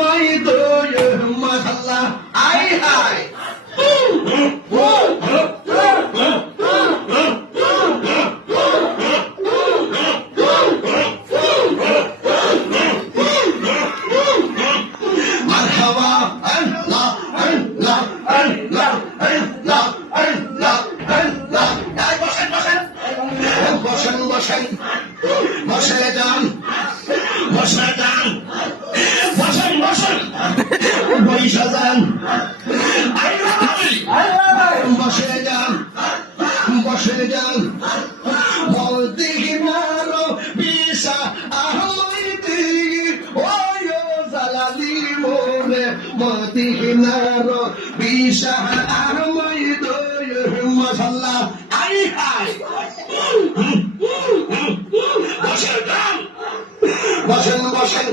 মাই তো মাশাআল্লাহ I high মারহাবা আল্লাহ আল্লাহ আল্লাহ আল্লাহ আল্লাহ আল্লাহ বসেন বসেন বসেন বসেন বসে যান বসে যান বসেন বসেন বসে যান বসে যান বসে যান বলতে মারো বিশা আহমদি ওয় জালালি মোরে মতি নারো বিশা আহমদ মাশাআল্লাহ আই হাই বসেন বসেন